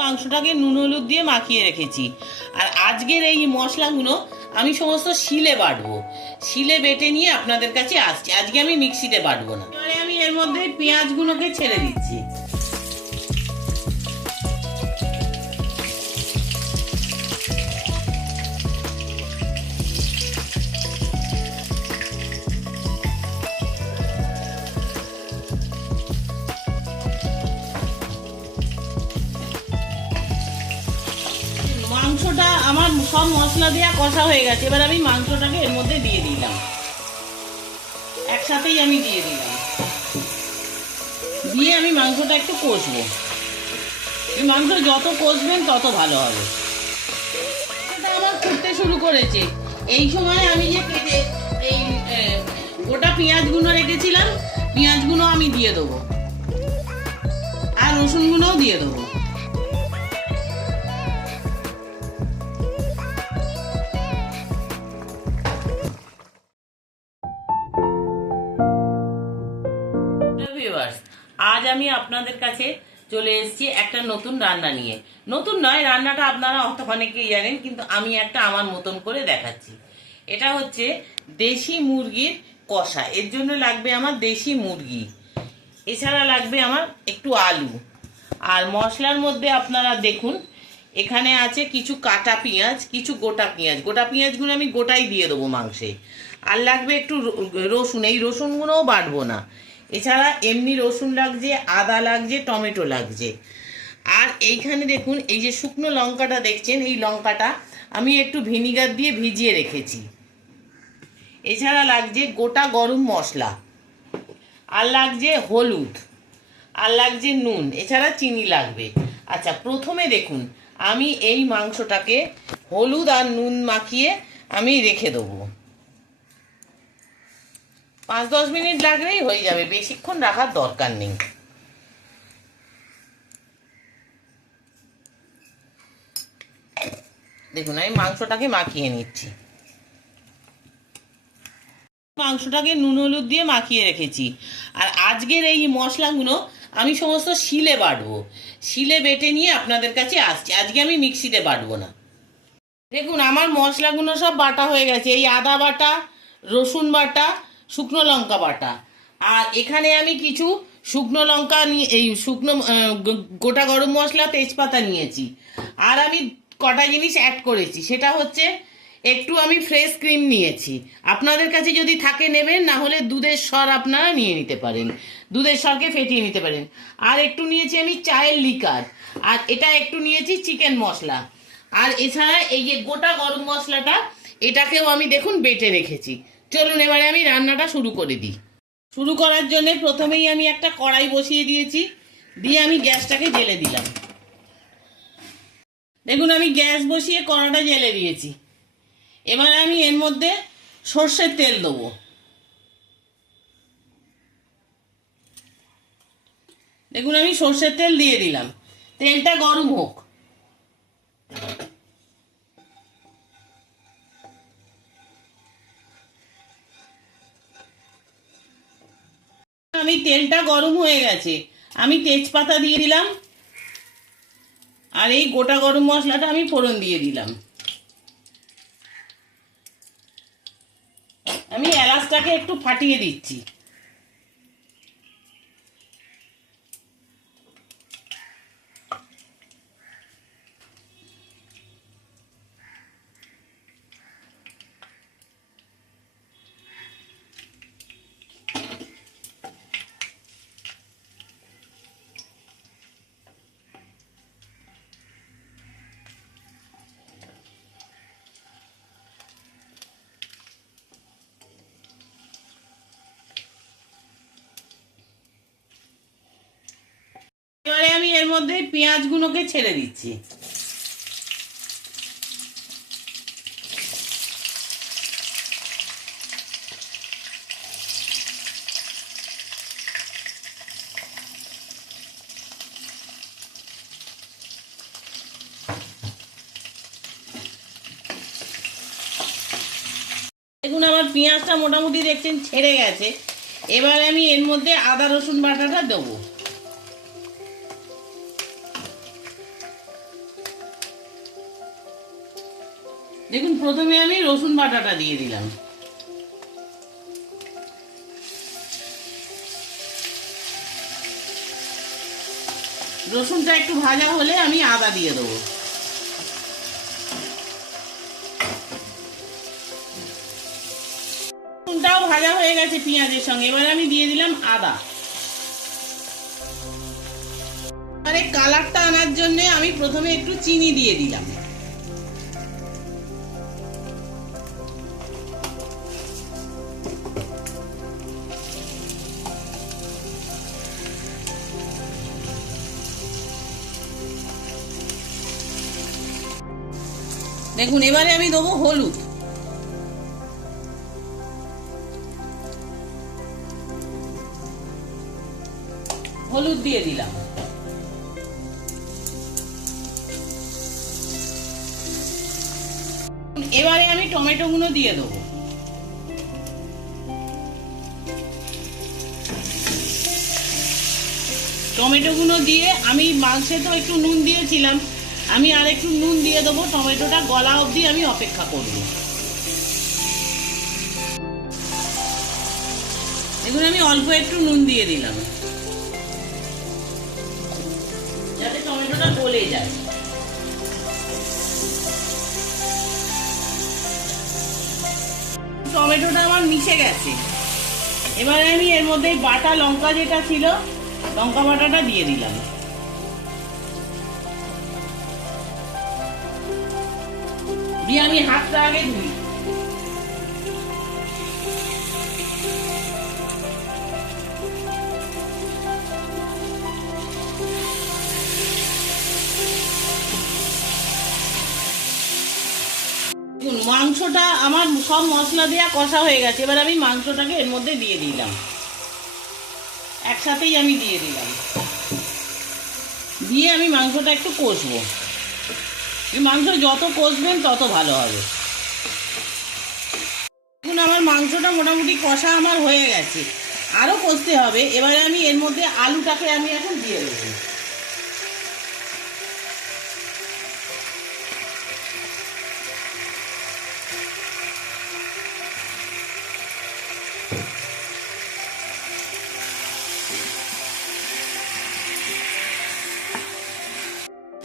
মাংসটাকে নুন হলুদ দিয়ে মাখিয়ে রেখেছি। আর আজকের এই মশলাগুলো আমি সমস্ত শিলে বাটবো। শিলে বেটে নিয়ে আপনাদের কাছে আসছি। আজকে আমি মিক্সিতে বাটবো না। এবারে আমি এর মধ্যে পেঁয়াজগুলোকে ছেড়ে দিচ্ছি। মাংসটা আমার সব মশলা দেওয়া কষা হয়ে গেছে। এবার আমি মাংসটাকে এর মধ্যে দিয়ে দিলাম, একসাথেই আমি দিয়ে দিলাম। দিয়ে আমি মাংসটা একটু কষবো। এই মাংস যত কষবেন তত ভালো হবে। এটা আমার ফুটতে শুরু করেছে। এই সময় আমি যে কেটে এই গোটা পেঁয়াজগুলো রেখেছিলাম, পেঁয়াজগুলো আমি দিয়ে দেবো, আর রসুনগুলোও দিয়ে দেবো। আজ আমি আপনাদের কাছে চলে এসেছি একটা নতুন রান্না নিয়ে। নতুন নয়, রান্নাটা আপনারা অনেকেই জানেন, কিন্তু আমি একটা আমার মতন করে দেখাচ্ছি। এটা হচ্ছে দেশি মুরগির কষা। এর জন্য লাগবে আমার দেশি মুরগি, এছাড়া লাগবে আমার একটু আলু। আর মশলার মধ্যে আপনারা দেখুন, এখানে আছে কিছু কাটা পেঁয়াজ, কিছু গোটা পেঁয়াজ। গোটা পেঁয়াজগুলো আমি গোটাই দিয়ে দেবো মাংসে। আর লাগবে একটু রসুন। এই রসুনগুলোও বাটবো না। এছাড়া এমনি রসুন লাগছে, আদা লাগছে, টমেটো লাগছে। আর এইখানে দেখুন, এই যে শুকনো লঙ্কাটা দেখছেন, এই লঙ্কাটা আমি একটু ভিনিগার দিয়ে ভিজিয়ে রেখেছি। এছাড়া লাগছে গোটা গরম মশলা, আর লাগছে হলুদ, আর লাগছে নুন, এছাড়া চিনি লাগবে। আচ্ছা, প্রথমে দেখুন, আমি এই মাংসটাকে হলুদ আর নুন মাখিয়ে আমি রেখে দেবো। 5-10 মিনিট লাগলেই হয়ে যাবে, বেশিক্ষণ রাখার দরকার নেই। দেখুন, আমি মাংসটাকে মাখিয়ে নিচ্ছি। মাংসটাকে নুন হলুদ দিয়ে মাখিয়ে রেখেছি। আর আজকের এই মশলাগুলো আমি সমস্ত শিলে বাটবো। শিলে বেটে নিয়ে আপনাদের কাছে আসছি। আজকে আমি মিক্সিতে বাটবো না। দেখুন, আমার মশলাগুলো সব বাটা হয়ে গেছে। এই আদা বাটা, রসুন বাটা, শুকনো লঙ্কা বাটা। আর এখানে আমি কিছু শুকনো লঙ্কা নিয়ে, এই শুকনো গোটা গরম মশলা, তেজপাতা নিয়েছি। আর আমি কটা জিনিস অ্যাড করেছি, সেটা হচ্ছে একটু আমি ফ্রেশ ক্রিম নিয়েছি। আপনাদের কাছে যদি থাকে নেবেন, না হলে দুধের স্বর আপনারা নিয়ে নিতে পারেন, দুধের স্বরকে ফেটিয়ে নিতে পারেন। আর একটু নিয়েছি আমি চায়ের লিকার। আর এটা একটু নিয়েছি চিকেন মশলা। আর এছাড়া এই যে গোটা গরম মশলাটা, এটাকেও আমি দেখুন বেটে রেখেছি। চলুন এবারে আমি রান্নাটা শুরু করে দিই। শুরু করার জন্য প্রথমেই আমি একটা কড়াই বসিয়ে দিয়েছি, দিয়ে আমি গ্যাসটাকে জ্বেলে দিলাম। দেখুন, আমি গ্যাস বসিয়ে কড়াটা জ্বেলে দিয়েছি। এবার আমি এর মধ্যে সর্ষের তেল দেবো। দেখুন, আমি সর্ষের তেল দিয়ে দিলাম। তেলটা গরম হোক। আমি তেলটা গরম হয়ে গেছে, আমি তেজপাতা দিয়ে দিলাম। আর এই গোটা গরম মশলাটা আমি ফোড়ন দিয়ে দিলাম। আমি এলাচটাকে একটু ফাটিয়ে দিচ্ছি। এবারে আমি এর মধ্যে পেঁয়াজগুলোকে ছেড়ে দিচ্ছি। দেখুন, আমার পেঁয়াজটা মোটামুটি দেখছেন ছেড়ে গেছে। এবার আমি এর মধ্যে আদা রসুন বাটাটা দেবো। দেখুন প্রথমে আমি রসুন বাটাটা দিয়ে দিলাম। রসুনটা একটু ভাজা হলে আমি আদা দিয়ে দেবো। রসুনটাও ভাজা হয়ে গেছে পেঁয়াজের সঙ্গে, এবার আমি দিয়ে দিলাম আদা। এবারে কালারটা আনার জন্য আমি প্রথমে একটু চিনি দিয়ে দিলাম। দেখুন এবারে আমি দেবো হলুদ। হলুদ দিয়ে দিলাম। এবারে আমি টমেটো গুলো দিয়ে দেবো। টমেটো গুলো দিয়ে আমি মাংসে তো একটু নুন দিয়েছিলাম, আমি আর একটু নুন দিয়ে দেবো। টমেটোটা গলা অবধি আমি অপেক্ষা করব। দেখুন আমি অল্প একটু নুন দিয়ে দিলাম যাতে টমেটোটা গলে যায়। টমেটোটা আমার মিশে গেছে। এবারে আমি এর মধ্যে বাটা লঙ্কা যেটা ছিল, লঙ্কা বাটাটা দিয়ে দিলাম। দিয়ে আমি হাতটা আগে ধুই। মাংসটা আমার সব মশলা দিয়ে কষা হয়ে গেছে। এবার আমি মাংসটাকে এর মধ্যে দিয়ে দিলাম, একসাথেই আমি দিয়ে দিলাম। দিয়ে আমি মাংসটা একটু কষবো। মাংস যত কষবেন তত ভালো হবে। এখন আমার মাংসটা মোটামুটি কষা আমার হয়ে গেছে, আরো কষতে হবে। এবারে আমি এর মধ্যে আলুটাকে আমি এখন দিয়ে দেবো।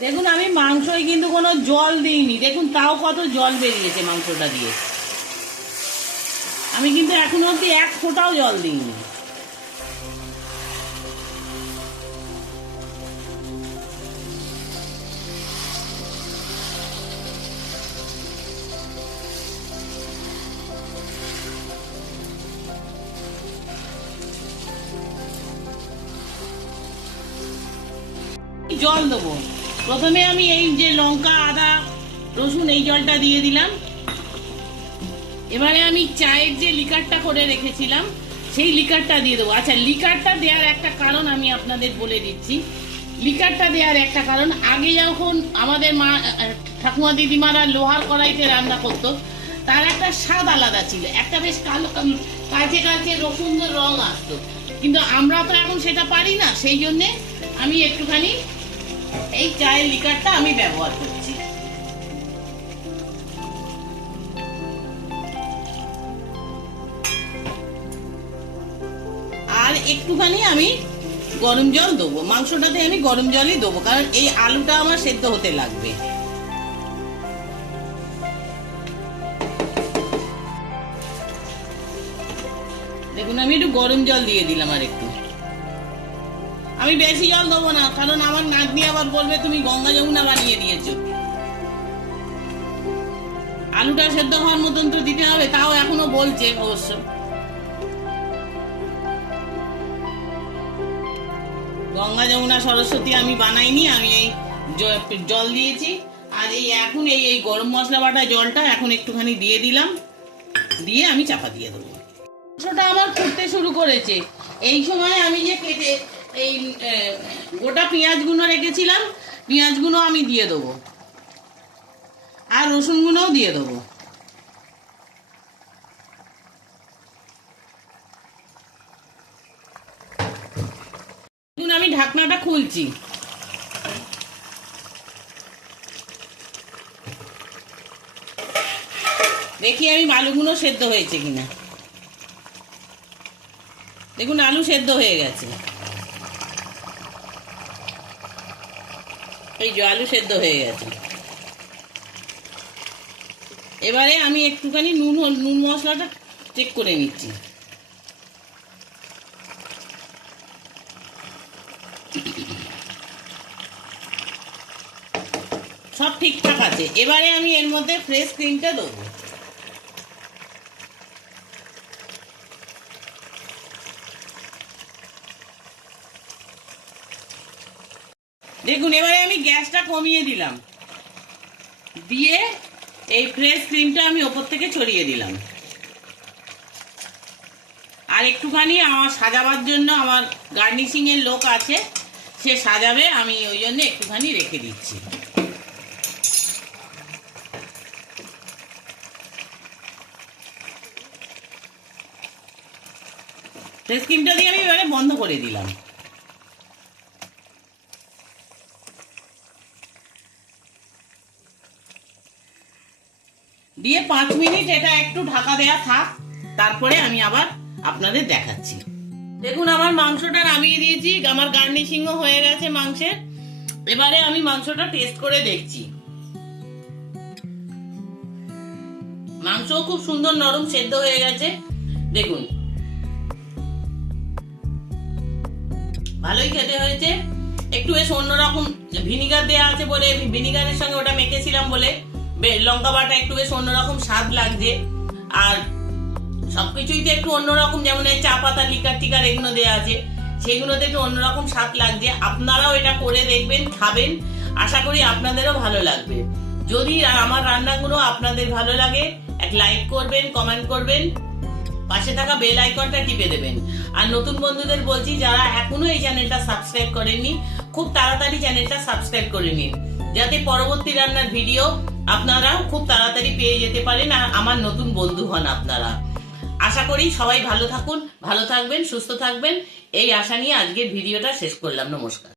দেখুন আমি মাংসই কিন্তু কোনো জল দিইনি, দেখুন তাও কত জল বেরিয়েছে মাংসটা দিয়ে। আমি কিন্তু এখনো অব্দি এক ফোঁটাও জল দিইনি। জল দেবো। প্রথমে আমি এই যে লঙ্কা আদা রসুন এই জলটা দিয়ে দিলাম। এবারে আমি চায়ের যে লিকারটা করে রেখেছিলাম সেই লিকারটা দিয়ে দেবো। আচ্ছা, লিকারটা দেওয়ার একটা কারণ আমি আপনাদের বলে দিচ্ছি। লিকারটা দেওয়ার একটা কারণ, আগে যখন আমাদের মা ঠাকুমা দিদিমারা লোহার কড়াইতে রান্না করতো, তার একটা স্বাদ আলাদা ছিল, একটা বেশ কালো কালচে কালচে রসুনের রং আসতো। কিন্তু আমরা তো এখন সেটা পারি না, সেই জন্যে আমি একটুখানি এই চায়ের লিকারটা আমি ব্যবহার করছি। আর একটুখানি আমি গরম জল দেবো। মাংসটাতে আমি গরম জলই দেবো, কারণ এই আলুটা আমার সেদ্ধ হতে লাগবে। দেখুন আমি একটু গরম জল দিয়ে দিলাম আর একটু। আমি বেশি জল দেবো না, কারণ আমার নাতনি আবার বলবে তুমি গঙ্গা যমুনা বানিয়ে দিয়েছো। আলুটা সেদ্ধ হওয়ার মতন তো দিতে হবে, তাও এখনো বলছে অবশ্য। গঙ্গা যমুনা সরস্বতী আমি বানাইনি, আমি এই জল দিয়েছি। আর এই এখন এই গরম মশলা বাটা জলটা এখন একটুখানি দিয়ে দিলাম, দিয়ে আমি চাপা দিয়ে দেবো। মাংসটা আমার ফুটতে শুরু করেছে। এই সময় আমি যে কেটে এই গোটা পেঁয়াজগুলো রেখেছিলাম, পেঁয়াজগুলো আমি দিয়ে দেবো, আর রসুনগুলোও দিয়ে দেবো। আমি ঢাকনাটা খুলছি। দেখি আমি আলুগুলো সেদ্ধ হয়েছে কিনা। দেখুন আলু সেদ্ধ হয়ে গেছে, এই যে আলু সেদ্ধ হয়ে গেছে। এবারে আমি একটুখানি নুন মশলাটা চেক করে নিচ্ছি। সব ঠিকঠাক আছে। এবারে আমি এর মধ্যে ফ্রেশ ক্রিমটা দেবো। দেখুন এবারে আমি গ্যাসটা কমিয়ে দিলাম, দিয়ে এই ফ্রেশ ক্রিমটা আমি ওপর থেকে ছড়িয়ে দিলাম। আর একটুখানি আমার সাজাবার জন্য আমার গার্নিশিং এর লোক আছে, সে সাজাবে, আমি ওই জন্য একটুখানি রেখে দিচ্ছি। ফ্রেশ ক্রিমটা দিয়ে আমি এবারে বন্ধ করে দিলাম। দিয়ে 5 মিনিট এটা একটু ঢাকা দেয়া থাক, তারপরে আমি আবার আপনাদের দেখাচ্ছি। দেখুন আমার মাংসটা নামিয়ে দিয়েছি, আমার গার্নিশিংও হয়ে গেছে মাংসের। এবারে আমি মাংসটা টেস্ট করে দেখছি। মাংসও খুব সুন্দর নরম সেদ্ধ হয়ে গেছে। দেখুন ভালোই খেতে হয়েছে। একটু বেশ অন্যরকম ভিনিগার দেওয়া আছে বলে, ভিনিগারের সঙ্গে ওটা মেখেছিলাম বলে লঙ্কা বাটা একটু বেশ অন্যরকম স্বাদ লাগছে। আর সবকিছুইতে একটু অন্যরকম, যেমন এই চা পাতা লিকার টিকার এগুলো দেওয়া আছে, সেগুলোতে একটু অন্যরকম স্বাদ লাগছে। আপনারাও এটা করে দেখবেন, খাবেন, আশা করি আপনাদেরও ভালো লাগবে। যদি আমার রান্নাগুলো আপনাদের ভালো লাগে, এক লাইক করবেন, কমেন্ট করবেন, পাশে থাকা বেল আইকনটা টিপে দেবেন। আর নতুন বন্ধুদের বলছি, যারা এখনো এই চ্যানেলটা সাবস্ক্রাইব করেননি, খুব তাড়াতাড়ি চ্যানেলটা সাবস্ক্রাইব করে নিন, যাতে পরবর্তী রান্নার ভিডিও আপনারা খুব তাড়াতাড়ি পেয়ে যেতে পারেন আর আমার নতুন বন্ধু হন আপনারা। আশা করি সবাই ভালো থাকুন, ভালো থাকবেন, সুস্থ থাকবেন, এই আশা নিয়ে আজকের ভিডিওটা শেষ করলাম। নমস্কার।